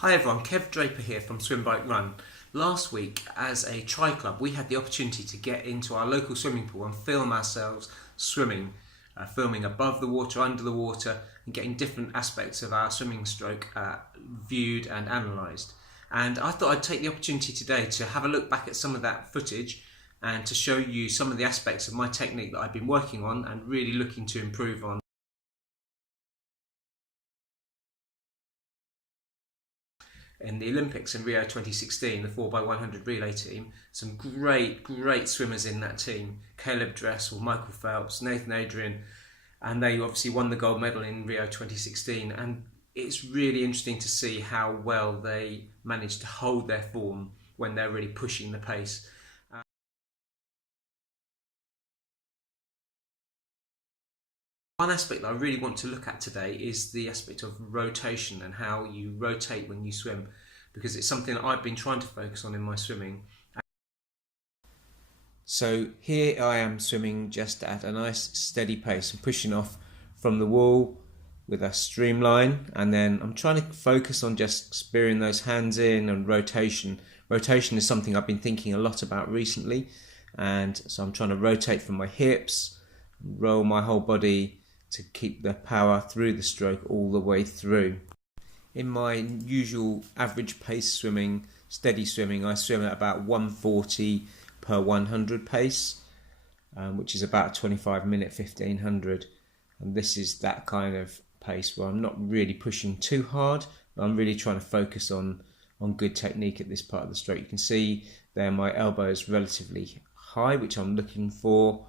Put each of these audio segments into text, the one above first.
Hi everyone, Kev Draper here from Swim Bike Run. Last week, as a tri club, we had the opportunity to get into our local swimming pool and film ourselves swimming, filming above the water, under the water, and getting different aspects of our swimming stroke viewed and analysed. And I thought I'd take the opportunity today to have a look back at some of that footage and to show you some of the aspects of my technique that I've been working on and really looking to improve on. In the Olympics in Rio 2016, the 4x100 relay team, some great swimmers in that team. Caleb Dressel, Michael Phelps, Nathan Adrian, and they obviously won the gold medal in Rio 2016. And it's really interesting to see how well they managed to hold their form when they're really pushing the pace. One aspect that I really want to look at today is the aspect of rotation and how you rotate when you swim, because it's something that I've been trying to focus on in my swimming. So here I am swimming just at a nice steady pace and pushing off from the wall with a streamline, and then I'm trying to focus on just spearing those hands in and rotation. Rotation is something I've been thinking a lot about recently, and so I'm trying to rotate from my hips, roll my whole body to keep the power through the stroke all the way through. In my usual average pace swimming, steady swimming, I swim at about 140 per 100 pace, which is about 25 minute 1500. And this is that kind of pace where I'm not really pushing too hard, but I'm really trying to focus on good technique at this part of the stroke. You can see there my elbow is relatively high, which I'm looking for.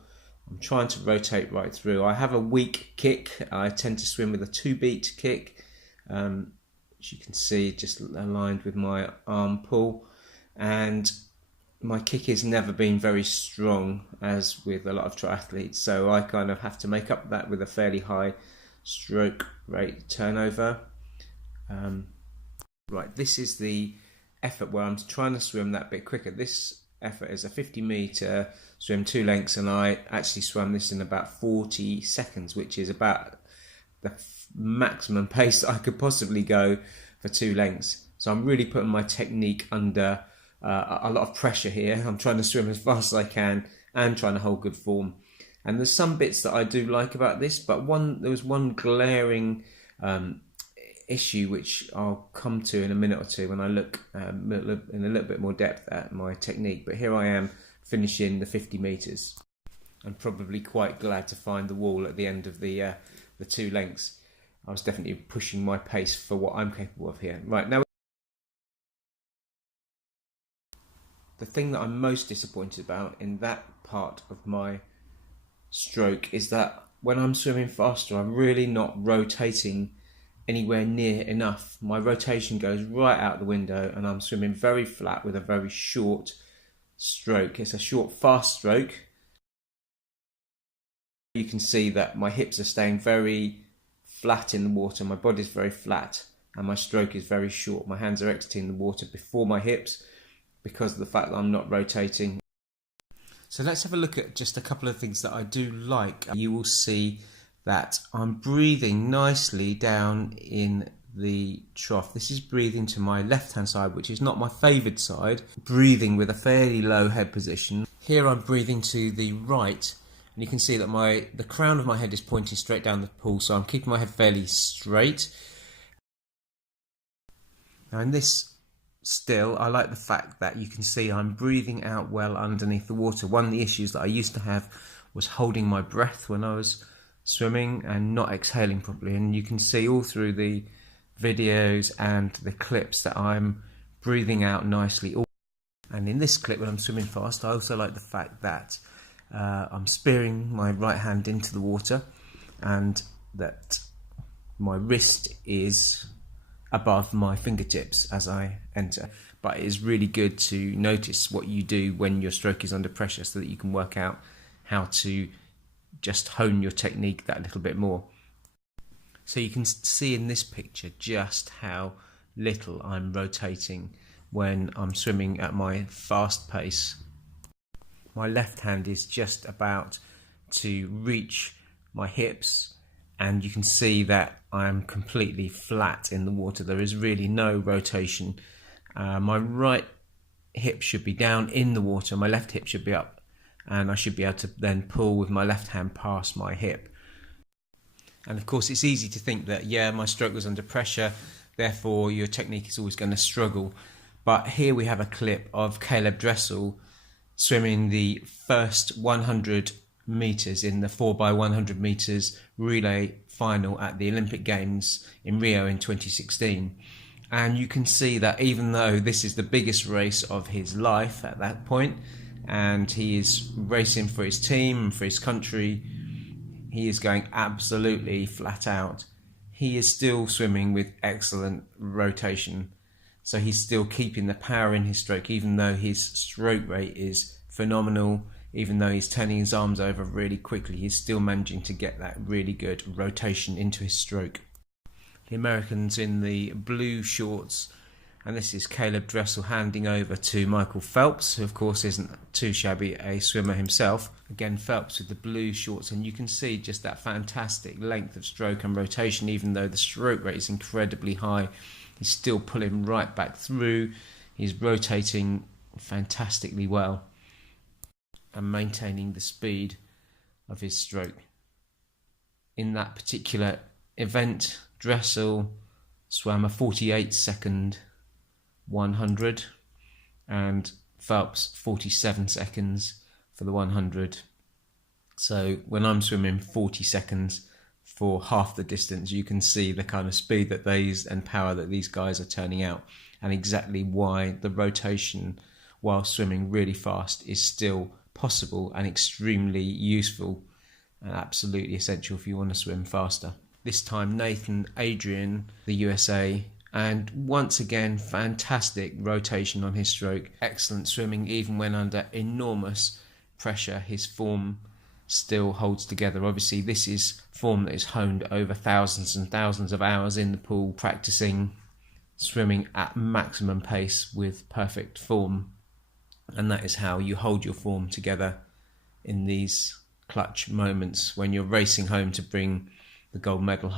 I'm trying to rotate right through. I have a weak kick. I tend to swim with a 2-beat kick, which you can see just aligned with my arm pull. And my kick has never been very strong, as with a lot of triathletes. So I kind of have to make up that with a fairly high stroke rate turnover. Right, this is the effort where I'm trying to swim that bit quicker. This effort is a 50 metre swim 2 lengths, and I actually swam this in about 40 seconds, which is about the maximum pace that I could possibly go for 2 lengths. So I'm really putting my technique under a lot of pressure here. I'm trying to swim as fast as I can and trying to hold good form. And there's some bits that I do like about this, but there was one glaring issue which I'll come to in a minute or two when I look in a little bit more depth at my technique. But here I am finishing the 50 metres. I'm probably quite glad to find the wall at the end of the 2 lengths. I was definitely pushing my pace for what I'm capable of here. Right, now the thing that I'm most disappointed about in that part of my stroke is that when I'm swimming faster, I'm really not rotating anywhere near enough. My rotation goes right out the window and I'm swimming very flat with a very short stroke. It's a short, fast stroke. You can see that my hips are staying very flat in the water, my body's very flat, and my stroke is very short. My hands are exiting the water before my hips because of the fact that I'm not rotating. So let's have a look at just a couple of things that I do like. You will see that I'm breathing nicely down in the trough. This is breathing to my left hand side, which is not my favoured side, breathing with a fairly low head position. Here I'm breathing to the right, and you can see that the crown of my head is pointing straight down the pool, so I'm keeping my head fairly straight. Now in this still, I like the fact that you can see I'm breathing out well underneath the water. One of the issues that I used to have was holding my breath when I was swimming and not exhaling properly, and you can see all through the videos and the clips that I'm breathing out nicely. And in this clip when I'm swimming fast, I also like the fact that I'm spearing my right hand into the water and that my wrist is above my fingertips as I enter. But it is really good to notice what you do when your stroke is under pressure so that you can work out how to just hone your technique that little bit more. So you can see in this picture just how little I'm rotating when I'm swimming at my fast pace. My left hand is just about to reach my hips and you can see that I'm completely flat in the water. There is really no rotation. My right hip should be down in the water, my left hip should be up, and I should be able to then pull with my left hand past my hip. And of course it's easy to think that, yeah, my stroke was under pressure, therefore your technique is always going to struggle. But here we have a clip of Caleb Dressel swimming the first 100 meters in the 4x100 meters relay final at the Olympic Games in Rio in 2016. And you can see that even though this is the biggest race of his life at that point, and he is racing for his team and for his country, he is going absolutely flat out. He is still swimming with excellent rotation. So he's still keeping the power in his stroke, even though his stroke rate is phenomenal, even though he's turning his arms over really quickly, he's still managing to get that really good rotation into his stroke. The Americans in the blue shorts, and this is Caleb Dressel handing over to Michael Phelps, who of course isn't too shabby a swimmer himself. Again, Phelps with the blue shorts, and you can see just that fantastic length of stroke and rotation. Even though the stroke rate is incredibly high, he's still pulling right back through. He's rotating fantastically well and maintaining the speed of his stroke. In that particular event, Dressel swam a 48-second 100 and Phelps 47 seconds for the 100. So when I'm swimming 40 seconds for half the distance, you can see the kind of speed that these and power that these guys are turning out, and exactly why the rotation while swimming really fast is still possible and extremely useful and absolutely essential if you want to swim faster. This time Nathan Adrian, the USA, and once again fantastic rotation on his stroke, excellent swimming even when under enormous pressure. His form still holds together. Obviously this is form that is honed over thousands and thousands of hours in the pool, practicing swimming at maximum pace with perfect form, and that is how you hold your form together in these clutch moments when you're racing home to bring the gold medal home.